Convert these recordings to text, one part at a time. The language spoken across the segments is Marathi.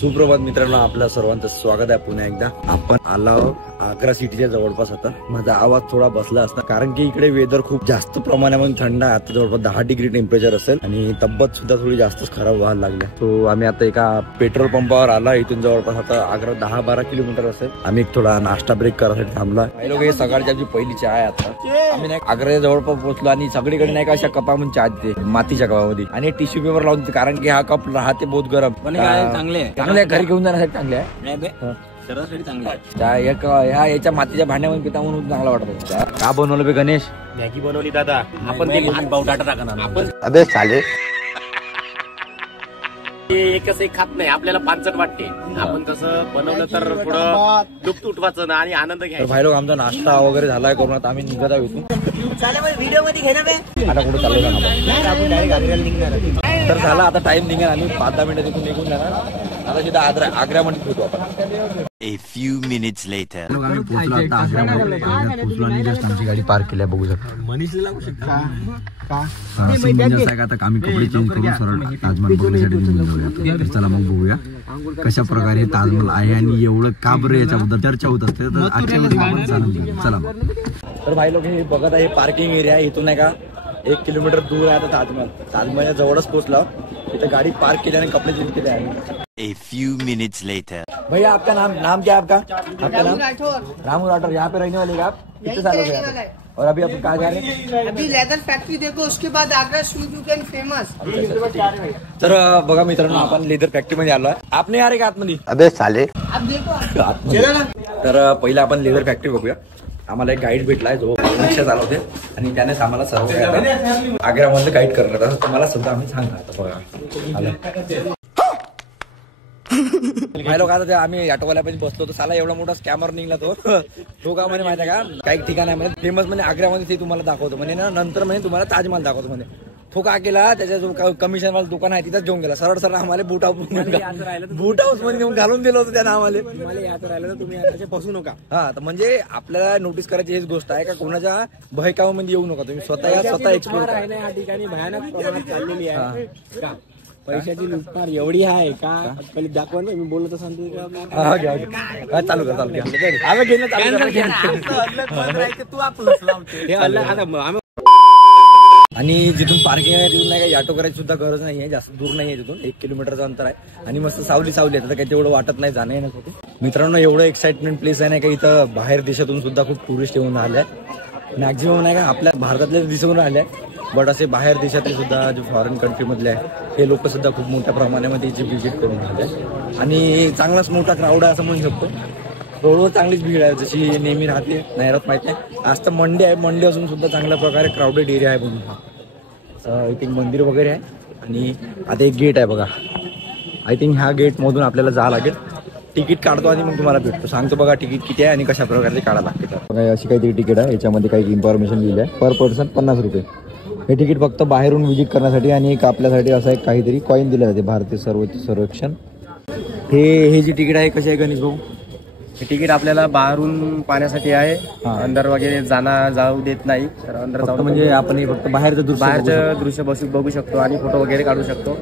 सुप्रभात मित्रांनो, आपल्या सर्वांचं स्वागत आहे पुन्हा एकदा. आपण आलो आग्रा सिटीच्या जवळपास. आता माझा आवाज थोडा बसला असता कारण की इकडे वेदर खूप जास्त प्रमाणामध्ये थंड आहे. आता जवळपास 10 डिग्री टेम्परेचर असेल आणि तब्येत सुद्धा थोडी जास्तच खराब व्हायला लागली. तो आम्ही आता एका पेट्रोल पंपावर आला. इथून जवळपास आता आग्रा 10-12 किलोमीटर असेल. आम्ही थोडा नाश्ता ब्रेक करायसाठी थांबला. लोक हे सकाळची आमची पहिली चहा आहे. आता आम्ही नाही आग्रा जवळपास पोहोचलो आणि सगळीकडे नाही का अशा कपामध्ये चहा देते, मातीच्या कपामध्ये, आणि टिश्यू पेपर लावून देते कारण की हा कप राहते बहुत गरम. चांगले घरी घेऊन जाण्यासाठी चांगले आहे, शरीरासाठी चांगले आहे. याच्या मातीच्या भांड्यामध्ये पिता म्हणून चांगला वाटत. का बनवलं बे गणेश? मॅगी बनवली दादा. आपण ते लहान पाव टाटा टाकणार आपण. अबे चालेल, एकच एक खात नाही, आपल्याला पानचट वाटते. आपण कसं बनवलं तर थोडं दुःख उठवायचं आणि आनंद घ्यायचा. भाई लोक आमचा नाश्ता वगैरे झालाय करून आता आम्ही निघत आहोत. व्हिडिओ मध्ये घे ना बे. आता कुठे चालू आपण डायरेक्ट आग्र्याला निघणार. तर झाला आता टाइम निघेल. आम्ही 5-10 मिनिटं तिथून निघून जाणार. आता तिथं आग्र्यामध्ये पोहोचू आपण. A few minutes later. आम्ही पोहोचलो आता आग्र्यामध्ये. पोहोचलो आणि जस्ट आमची गाडी पार्क केली बघू शकता. मनीषला लागू शकता आता आम्ही कपडे चेंज करून सरळ ताजमहल बघण्यासाठी निघून जाऊया. तर चला मग बघूया कशा प्रकारे ताजमहल आहे आणि एवढं का बरं याच्याबद्दल चर्चा होत असते. तर आजच्या व्हिडिओमध्ये जाणून घेऊ. चला मग. तर भाई लोक हे बघत आहे पार्किंग एरिया. इथून नाही का 1 किलोमीटर दूर आहे आता ताजमहल. ताजमहलच्या जवळच पोहोचला. इथं गाडी पार्क केली आणि कपडे चेंज केले आहे. A few minutes later. भैया आपका नाम क्या है? आपका नाम रामू राठौर. यहाँ पे रहने वाले आप कितने सालों से? और अभी आप कहाँ जा रहे हैं? अभी लेदर फैक्ट्री देखो, उसके बाद आगरा शूज एंड फेमस. तर बघा मित्रांनो, आपण लेदर फॅक्टरी मध्ये आलो आहे. आपण नाही आ रे का आतमध्ये? अबे साले. अब देखो तर पहिला आपण लेदर फॅक्टरी बघूया. आम्हाला एक गाईड भेटलाय जो रिक्षा चालवते आणि त्यानेच आम्हाला सर्व आग्र्यामध्ये गाईड करणार. असं तुम्हाला सुद्धा आम्ही सांगणार. बघा काही लोक आता आम्ही ऑटोवाल्यापाशी बसलो तर साला एवढा मोठा स्कॅमर निघला तो का म्हणे माहिती आहे का, काही ठिकाण आहे म्हणे फेमस म्हणे आग्र्यामध्ये, ते तुम्हाला दाखवतो म्हणे ना, नंतर म्हणे तुम्हाला ताजमहल दाखवतो म्हणे. तो का केला, त्याच्या जो कमिशन वाला दुकान आहे तिथंच घेऊन गेला. सरळ आम्हाला बूट हाऊस मध्ये घेऊन घालून दिलं होतं त्यानं आम्हाला. राहिलं तर तुम्ही फसू नका. हा, तर म्हणजे आपल्याला नोटीस करायची हेच गोष्ट आहे का कोणाच्या बहकावामध्ये येऊ नका तुम्ही. स्वतः एक्सप्लोर करा. या ठिकाणी भयानक प्रमाणात चाललेली आहे. पैशाची लुटमार एवढी आहे का पहिले दाखवा ना. मी बोलत सांगतो चालू कर. आणि जिथून पार्किंग आहे तिथून नाही काही ऑटो करायची सुद्धा गरज नाहीये. जास्त दूर नाहीये तिथून. 1 किलोमीटरचं अंतर आहे आणि मस्त सावली आहे. आता काही तेवढं वाटत नाही जाणं येण्यासाठी. मित्रांनो, एवढं एक्साइटमेंट प्लेस आहे नाही का, इथं बाहेर देशातून सुद्धा खूप टुरिस्ट येऊन आले. मॅक्झिमम नाही का आपल्या भारतातले दिसून राहिले, बट असे बाहेर देशातले सुद्धा जे फॉरेन कंट्री मधले आहे हे लोक सुद्धा खूप मोठ्या प्रमाणामध्ये इथे व्हिजिट करून राहिले. आणि चांगलाच मोठा क्राऊड आहे असं म्हणू शकतो. रोडवर चांगलीच भीड आहे जशी नेहमी राहते. नाही राहत माहिती आहे. आज तर मंडे आहे. मंडे असून सुद्धा चांगल्या प्रकारे क्राऊडेड एरिया आहे म्हणून. इथे मंदिर वगैरे आहे आणि आता एक गेट आहे बघा. आय थिंक ह्या गेट मधून आपल्याला जावं लागेल. तिकीट काढतो आणि मग तुम्हाला भेटतो. सांगतो बघा तिकीट किती आहे आणि कशा प्रकारे काढावं लागते. बघा अशी काहीतरी तिकीट आहे. याच्यामध्ये काही इन्फॉर्मेशन लिहिली आहे. पर पर्सन 50 रुपये. हे तिकीट फक्त बाहेरून व्हिजिट करण्यासाठी आणि एक आपल्यासाठी असं एक काहीतरी कॉईन दिलं जाते, भारतीय सर्वोच्च सर्वेक्षण. हे जे तिकीट आहे कसे आहे गणेश भाऊ? हे तिकीट आपल्याला बाहेरून पाहण्यासाठी आहे. अंदर वगैरे जाऊ देत नाही. तर अंदर जाऊन म्हणजे आपण हे फक्त बाहेरचं दृश्य बघू शकतो आणि फोटो वगैरे काढू शकतो.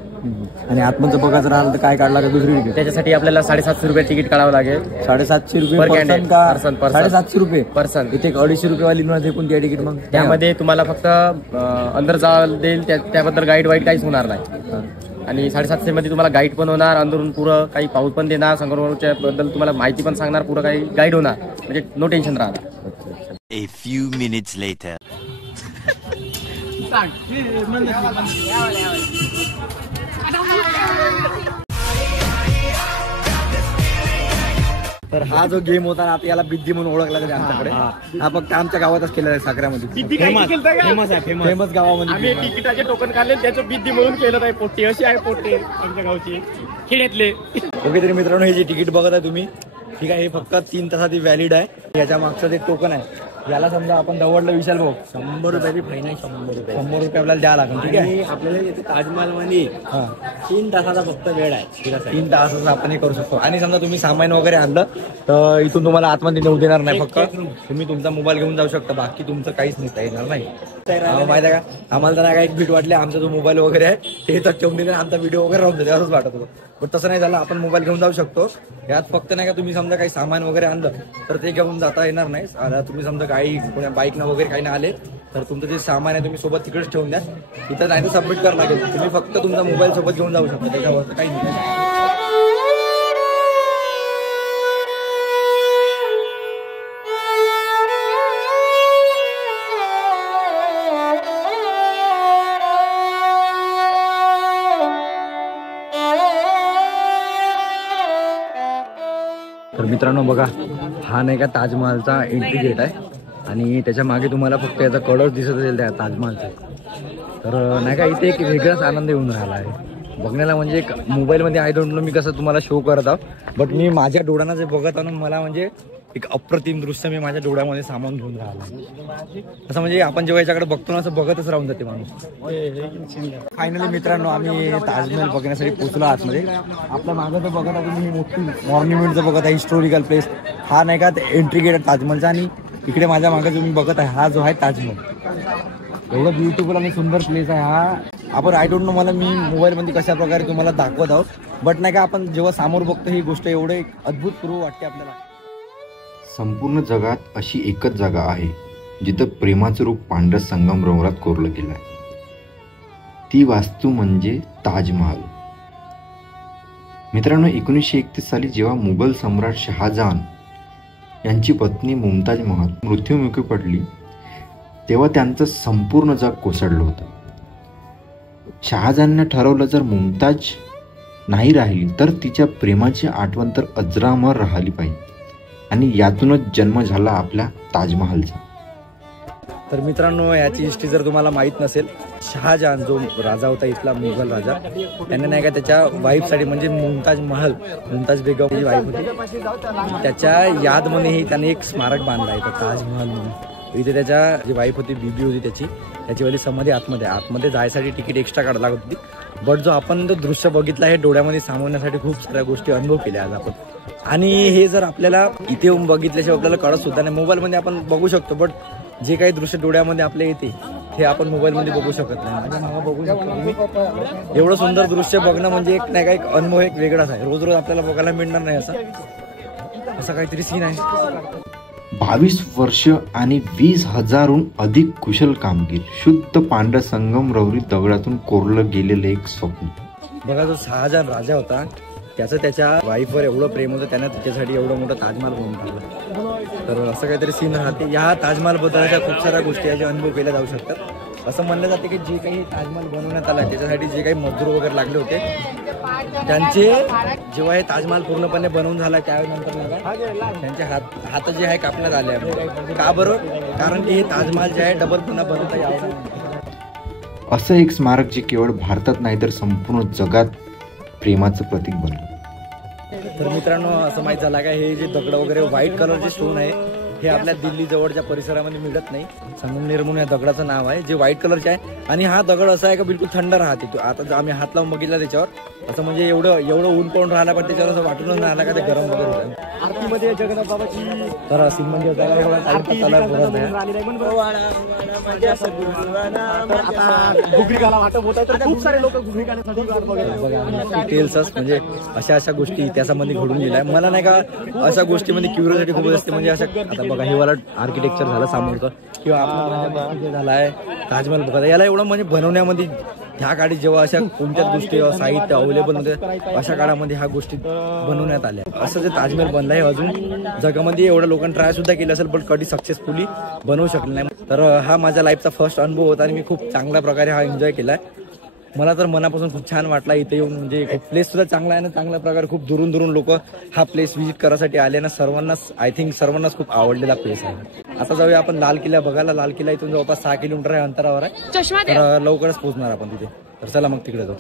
आणि आतमधलं बघायचं राहिलं तर काय काढला का दुसरी तिकीट? त्याच्यासाठी आपल्याला 750 रुपये तिकीट काढावं लागेल. 750 रुपये पर कॅन्डिडेट का? 750 रुपये पर्सन. इथे 250 रुपये वाली नोंद एकूण त्या तिकीट. मग त्यामध्ये तुम्हाला फक्त अंदर जायला देईल. त्याबद्दल गाईड वाईट काहीच होणार नाही. आणि 750 मध्ये तुम्हाला गाईड पण होणार. अंदरून पुरं काही पाऊस पण देणार. संगमरवरच्या बद्दल तुम्हाला माहिती पण सांगणार. पुरं काही गाईड होणार. म्हणजे नो टेन्शन राहणार. A few minutes later. तर हा जो गेम होता ना, आता याला बिद्दी म्हणून ओळखला जाते आमच्याकडे. हा फक्त आमच्या गावातच केलेला आहे, साखऱ्यामध्ये. फेमस गावामध्ये आम्ही तिकिटाचे टोकन काढले, त्याचं बिद्दी म्हणून केलं आहे. पोट्टी अशी आहे. पोट्टी आमच्या गावची खेड्यातले. ओके, तरी मित्रांनो हे जे तिकीट बघत आहे तुम्ही, ठीक आहे, हे फक्त 3 तासासाठी व्हॅलिड आहे. याच्या मागचं ते टोकन आहे. याला समजा आपण दवडलं विशाल भाऊ 100 रुपयाची फाईन आहे. 100 रुपये आपल्याला द्यावं लागेल. ठीक आहे. आपल्याला येथे ताजमहल मध्ये 3 तासाचा फक्त वेळ आहे. 3 तासाचा आपण हे करू शकतो. आणि समजा तुम्ही सामान वगैरे आणलं तर इथून तुम्हाला आतमध्ये नेऊ देणार नाही. फक्त तुम्ही तुमचा मोबाईल घेऊन जाऊ शकता. बाकी तुमचं काहीच नेता येणार नाही. माहिती आहे का, आम्हाला तर काय एक भीट वाटली. आमचा जो मोबाईल वगैरे आहे ते तर ठेवून देणार. आमचा व्हिडिओ वगैरे राहून देते असंच वाटत होतं. पण तसं नाही झालं, आपण मोबाईल घेऊन जाऊ शकतो. यात फक्त नाही का तुम्ही समजा काही सामान वगैरे आणलं तर ते घेऊन जाता येणार नाही. आता तुम्ही समजा काही कोणा बाईकनं वगैरे काही नाही आले तर तुमचं जे सामान आहे तुम्ही सोबत तिकडेच ठेवून द्या. इथं नाही तर सबमिट करावं लागेल. तुम्ही फक्त तुमचा मोबाईल सोबत घेऊन जाऊ शकता, त्याच्यावर काही नाही. तर मित्रांनो बघा, हा नाही का ताजमहालचा एंट्री गेट आहे आणि त्याच्या मागे तुम्हाला फक्त याचा कळस दिसत असेल त्या ताजमहालचा. तर नाही का इथे एक वेगळाच आनंद येऊन राहिला आहे बघण्याला. म्हणजे एक मोबाईलमध्ये आय डोंट नो मी कसं तुम्हाला शो करत आहो, बट मी माझ्या डोळ्यांना जे बघत आणून मला म्हणजे एक अप्रतिम दृश्य मी माझ्या डोळ्यामध्ये सामावून घेऊन राहिला. असं म्हणजे आपण जेव्हा याच्याकडे बघतो ना असं बघतच राहून जाते माणूस. फायनली मित्रांनो आम्ही ताजमहल बघण्यासाठी पोहोचलो आतमध्ये. आपल्या मागं तर बघत आहे तुम्ही मोठी मॉन्युमेंटचं बघत आहे, हिस्टोरिकल प्लेस. हा नाही का एंट्री गेट आहे ताजमहलचा आणि इकडे माझ्या मागे तुम्ही बघत आहे हा जो आहे ताजमहल. एवढं ब्युटिफुल आणि सुंदर प्लेस आहे हा. आपण आय डोंट नो मला मी मोबाईलमध्ये कशा प्रकारे तुम्हाला दाखवत आहोत, बट नाही का आपण जेव्हा समोर बघतो ही गोष्ट एवढे अद्भुतपूर्व वाटते आपल्याला. संपूर्ण जगात अशी एकच जागा आहे जिथं प्रेमाचं रूप पांढऱ्या संगमरवरात कोरलं गेलं आहे. ती वास्तू म्हणजे ताजमहाल. मित्रांनो, 1931 साली जेव्हा मुघल सम्राट शहाजहान यांची पत्नी मुमताज महल मृत्युमुखी पडली तेव्हा त्यांचं संपूर्ण जग कोसळलं होतं. शहाजहानने ठरवलं जर मुमताज नाही राहिली तर तिच्या प्रेमाची आठवण तर अजरामर राहिली पाहिजे आणि यातूनच जन्म झाला आपल्या ताजमहालचा. तर मित्रांनो, याची हिस्ट्री जर तुम्हाला माहीत नसेल, शहाजहान जो राजा होता इथला मुघल राजा, त्याने नाही का त्याच्या वाईफसाठी म्हणजे मुमताज महल, मुमताज बेगम जी वाईफ होती, त्याच्या यादमध्येही त्याने एक स्मारक बांधला आहे ताजमहल म्हणून. इथे त्याच्या जी वाईफ होती, बीबी होती त्याची वाली समाधी आतमध्ये जायसाठी तिकीट एक्स्ट्रा काढायला लागत होती. बट जो आपण जो दृश्य बघितलं हे डोळ्यामध्ये सामावण्यासाठी खूप साऱ्या गोष्टी अनुभव केल्या आज आपण. आणि हे जर आपल्याला इथे येऊन बघितल्याशिवाय आपल्याला कळत सुद्धा नाही. मोबाईलमध्ये आपण बघू शकतो, बट जे काही दृश्य डोळ्यामध्ये आपल्या येते हे आपण मोबाईलमध्ये बघू शकत नाही. माझ्या मागं बघू शकतो तुम्ही, एवढं सुंदर दृश्य बघणं म्हणजे एक नाही का एक अनुभव एक वेगळाच आहे. रोज आपल्याला बघायला मिळणार नाही असं काहीतरी सीन आहे. 22 वर्ष आणि 20,000हून अधिक कुशल कामगिरी, शुद्ध पांढऱ्या संगमरवरी दगडातून कोरलं गेलेलं एक स्वप्न. बघा, जो शहाजहान राजा होता त्याचं त्याच्या वाईफवर एवढं प्रेम होतं, त्यानं त्याच्यासाठी एवढं मोठं ताजमहाल बनवून टाकलं. तर असं काहीतरी सीन राहते. या ताजमहाल बद्दलच्या खूप साऱ्या गोष्टी याचे अनुभव केल्या जाऊ शकतात. असं म्हणलं जाते की जे काही ताजमहाल बनवण्यात आला त्याच्यासाठी जे काही मजदूर वगैरे लागले होते त्यांचे जेव्हा हे ताजमहाल पूर्णपणे बनवून झाला त्यानंतर त्यांचे हात जे आहे कापण्यात आले. का बरं? कारण की हे ताजमहाल जे आहे डबल पुन्हा बनवता यावं. असं एक स्मारक जे केवळ भारतात नाही तर संपूर्ण जगात प्रेमाचं प्रतीक बनलं. तर मित्रांनो, असं माहीत झालं का हे जे दगड वगैरे व्हाईट कलरचे स्टोन आहे हे आपल्या दिल्ली जवळच्या परिसरामध्ये मिळत नाही. संगमनेर म्हणून या दगडाचं नाव आहे, जे व्हाईट कलरचे आहे. आणि हा दगड असा आहे का बिलकुल थंड राहते. आता आम्ही हात लावून बघितला त्याच्यावर असं म्हणजे एवढं ऊन पडून राहिला, पण त्याच्यावर असं वाटूनच नाही आला का ते गरम वगैरे होतं. आरतीमध्ये जगन्नाथ बाबाची तर सीन म्हणजे डिटेल्सच म्हणजे अशा गोष्टी इतिहासामध्ये घडून गेल्या. मला नाही का अशा गोष्टीमध्ये क्युरिओसिटी खूप असते. म्हणजे अशा आता बघा हे वाला आर्किटेक्चर झालं समोरचं किंवा आपण झाला आहे ताजमहल बघा, याला एवढं म्हणजे बनवण्यामध्ये ह्या काळी जेव्हा अशा कोणत्याच गोष्टी साहित्य अवेलेबल होते अशा काळामध्ये ह्या गोष्टी बनवण्यात आल्या. असं जे ताजमहल बनलं आहे अजून जगामध्ये एवढ्या लोकांनी ट्राय सुद्धा केलं असेल पण कधी सक्सेसफुली बनवू शकलं नाही. तर हा माझ्या लाईफचा फर्स्ट अनुभव होता आणि मी खूप चांगल्या प्रकारे हा एन्जॉय केलाय. मला तर मनापासून खूप छान वाटला इथे येऊन. म्हणजे प्लेस सुद्धा चांगला आहे ना, चांगल्या प्रकारे खूप दुरून लोक हा प्लेस व्हिजिट करायसाठी आले ना. सर्वांनाच खूप आवडलेला प्लेस आहे. आता जाऊया आपण लाल किल्ला बघायला. लाल किल्ला इथून जवळपास 6 किलोमीटर अंतरावर आहे. तर लवकरच पोहोचणार आपण तिथे. तर चला मग तिकडे जाऊ.